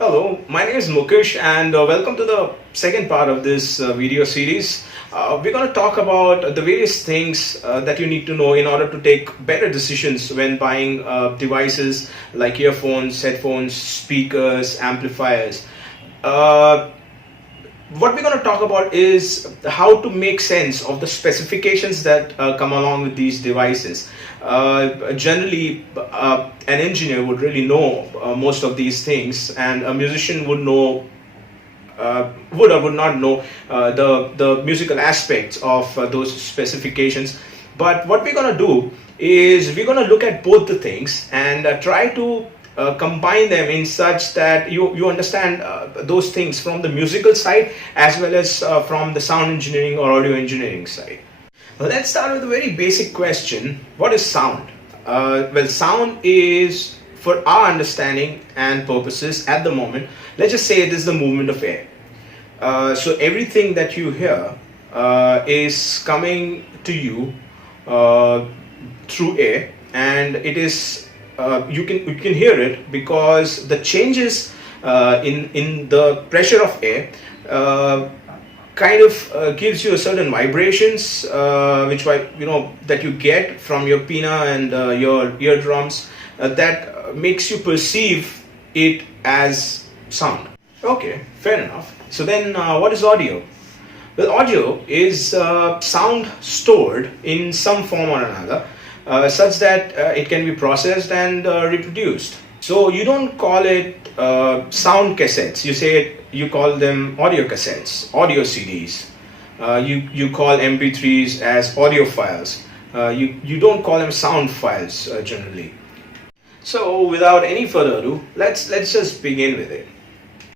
Hello, my name is Mukesh and welcome to the second part of this video series. We're going to talk about the various things that you need to know in order to take better decisions when buying devices like earphones, headphones, speakers, amplifiers. Uh, what we're going to talk about is how to make sense of the specifications that come along with these devices. Generally, an engineer would really know most of these things, and a musician would know would or would not know the musical aspects of those specifications. But what we're going to do is we're going to look at both the things and try to combine them in such that you understand those things from the musical side as well as from the sound engineering or audio engineering side. Well, let's start with a very basic question. What is sound? Sound is, for our understanding and purposes at the moment, let's just say it is the movement of air. So everything that you hear is coming to you through air, and it is you can hear it because the changes in the pressure of air kind of gives you a certain vibrations that you get from your pinna and your eardrums that makes you perceive it as sound. Okay, fair enough. So then what is audio? Well, audio is sound stored in some form or another such that it can be processed and reproduced. So you don't call it sound cassettes. You call them audio cassettes, audio CDs. You call MP3s as audio files. You don't call them sound files generally. So without any further ado, let's just begin with it.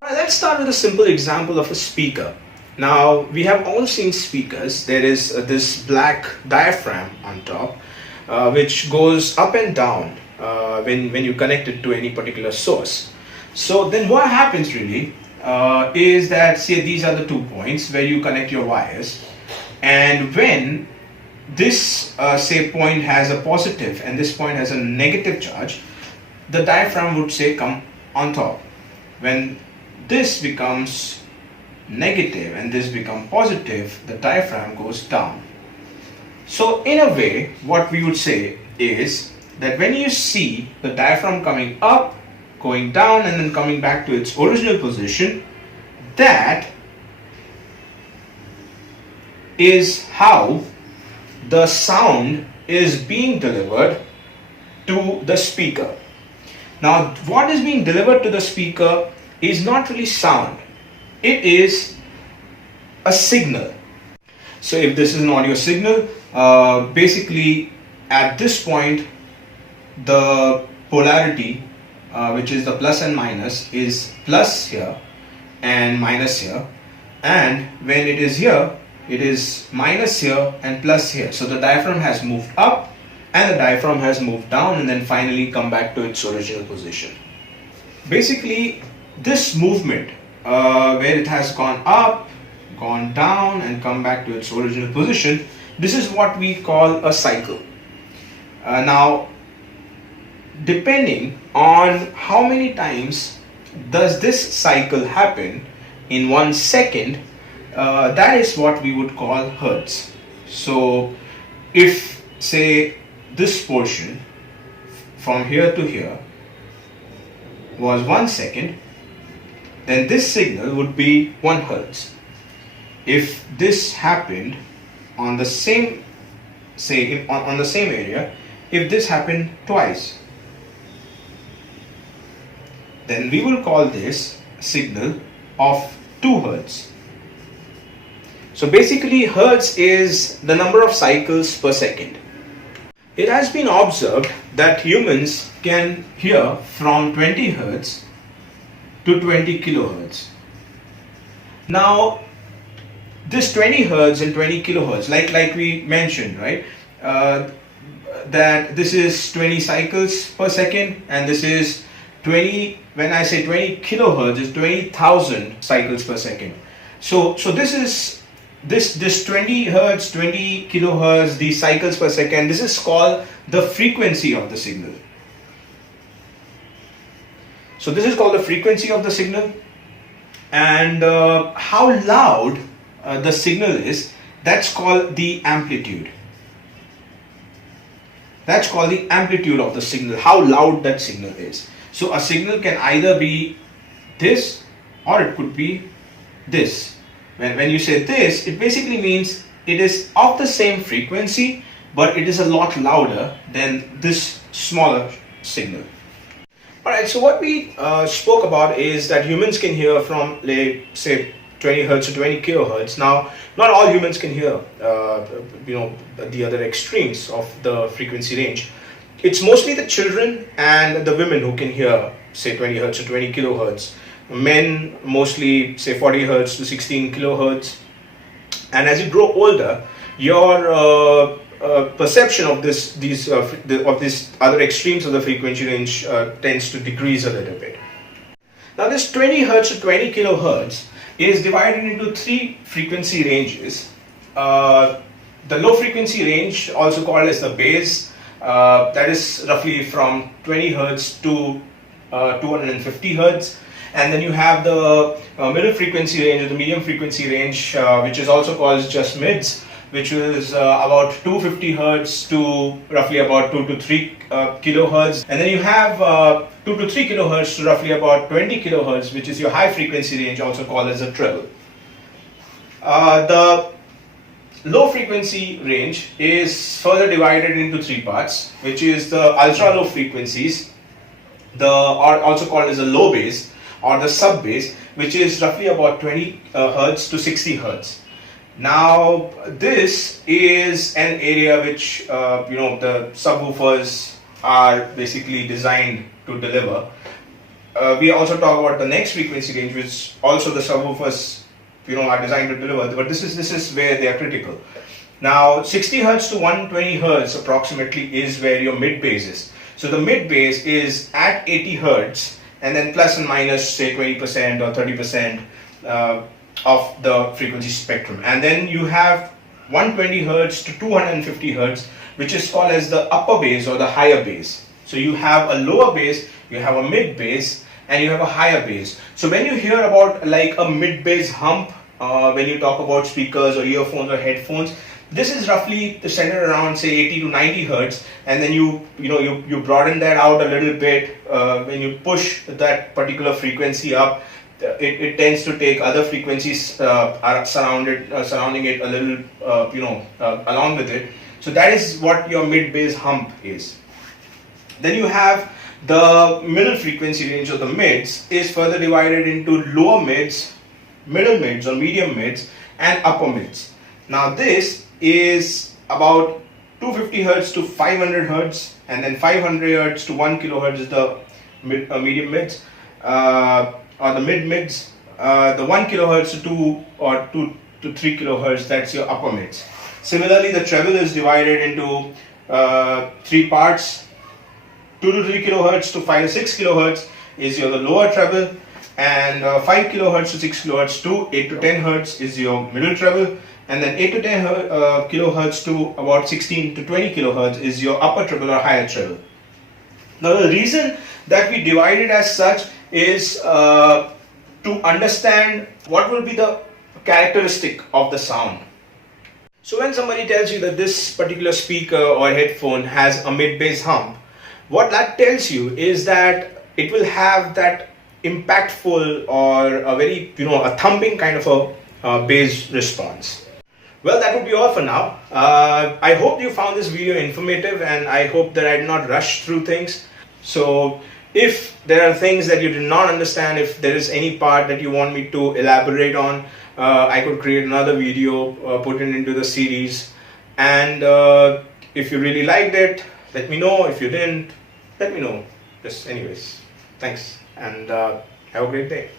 Let's start with a simple example of a speaker. Now, we have all seen speakers. There is this black diaphragm on top which goes up and down when you connect it to any particular source. So then what happens really is that, say, these are the 2 points where you connect your wires, and when this say point has a positive and this point has a negative charge, the diaphragm would say come on top. When this becomes negative and this becomes positive, the diaphragm goes down. So in a way, what we would say is that when you see the diaphragm coming up, going down, and then coming back to its original position, that is how the sound is being delivered to the speaker. Now, what is being delivered to the speaker is not really sound. It is a signal. So if this is an audio signal, basically at this point the polarity which is the plus and minus is plus here and minus here, and when it is here it is minus here and plus here. So the diaphragm has moved up and the diaphragm has moved down and then finally come back to its original position. Basically this movement where it has gone up, gone down and come back to its original position, this is what we call a cycle. Now, depending on how many times does this cycle happen in 1 second, that is what we would call hertz. So if, say, this portion from here to here was 1 second, then this signal would be 1 hertz. If this happened on the same, say, on the same area, if this happened twice, then we will call this signal of 2 hertz. So basically, hertz is the number of cycles per second. It has been observed that humans can hear from 20 hertz to 20 kilohertz. Now, this 20 hertz and 20 kilohertz, like we mentioned, right? That this is 20 cycles per second, and this is 20. When I say 20 kilohertz, is 20,000 cycles per second. So this is this 20 hertz, 20 kilohertz, these cycles per second. This is called the frequency of the signal. So this is called the frequency of the signal, and how loud the signal is, that's called the amplitude. That's called the amplitude of the signal, how loud that signal is. So a signal can either be this or it could be this. When you say this, it basically means it is of the same frequency, but it is a lot louder than this smaller signal. Alright, so what we spoke about is that humans can hear from, say, 20 hertz to 20 kilohertz. Now, not all humans can hear, the other extremes of the frequency range. It's mostly the children and the women who can hear, say, 20 hertz to 20 kilohertz. Men mostly, say, 40 hertz to 16 kilohertz. And as you grow older, your perception of these other extremes of the frequency range tends to decrease a little bit. Now, this 20 hertz to 20 kilohertz is divided into three frequency ranges. The low frequency range, also called as the base, that is roughly from 20 hertz to 250 hertz. And then you have the middle frequency range or the medium frequency range, which is also called just mids, which is about 250 hertz to roughly about 2 to 3 kilohertz. And then you have 2 to 3 kilohertz to roughly about 20 kilohertz, which is your high frequency range, also called as a treble. The low frequency range is further divided into three parts, which is the ultra low frequencies, or also called as a low bass, or the sub bass, which is roughly about 20 hertz to 60 hertz. Now, this is an area which the subwoofers are basically designed to deliver. We also talk about the next frequency range, which also the subwoofers are designed to deliver, but this is where they are critical. Now, 60 hertz to 120 hertz approximately is where your mid bass is. So the mid bass is at 80 hertz, and then plus and minus, say, 20% or 30% of the frequency spectrum. And then you have 120 hertz to 250 hertz, which is called as the upper bass or the higher bass. So you have a lower bass, you have a mid bass, and you have a higher bass. So when you hear about like a mid bass hump, when you talk about speakers or earphones or headphones, this is roughly centered around, say, 80 to 90 hertz, and then you broaden that out a little bit. When you push that particular frequency up, it tends to take other frequencies surrounding it a little, along with it. So that is what your mid bass hump is. Then you have the middle frequency range of the mids is further divided into lower mids, middle mids or medium mids, and upper mids. Now this is about 250 hertz to 500 hertz, and then 500 hertz to 1 kilohertz is the medium mids, or the mid mids. The 1 kilohertz to 2 or 2 to 3 kilohertz, that's your upper mids. Similarly, the treble is divided into three parts. 2 to 3 kilohertz to 5 to 6 kilohertz is your the lower treble, and 5 kilohertz to 6 kilohertz to 8 to 10 hertz is your middle treble, and then 8 to 10 kilohertz to about 16 to 20 kilohertz is your upper treble or higher treble. Now, the reason that we divide it as such is to understand what will be the characteristic of the sound. So when somebody tells you that this particular speaker or headphone has a mid bass hump, what that tells you is that it will have that impactful or a very, a thumping kind of a bass response. Well, that would be all for now. I hope you found this video informative, and I hope that I did not rush through things. So if there are things that you did not understand, if there is any part that you want me to elaborate on, I could create another video, put it into the series. And if you really liked it, let me know. If you didn't, let me know. Just anyways, thanks, and have a great day.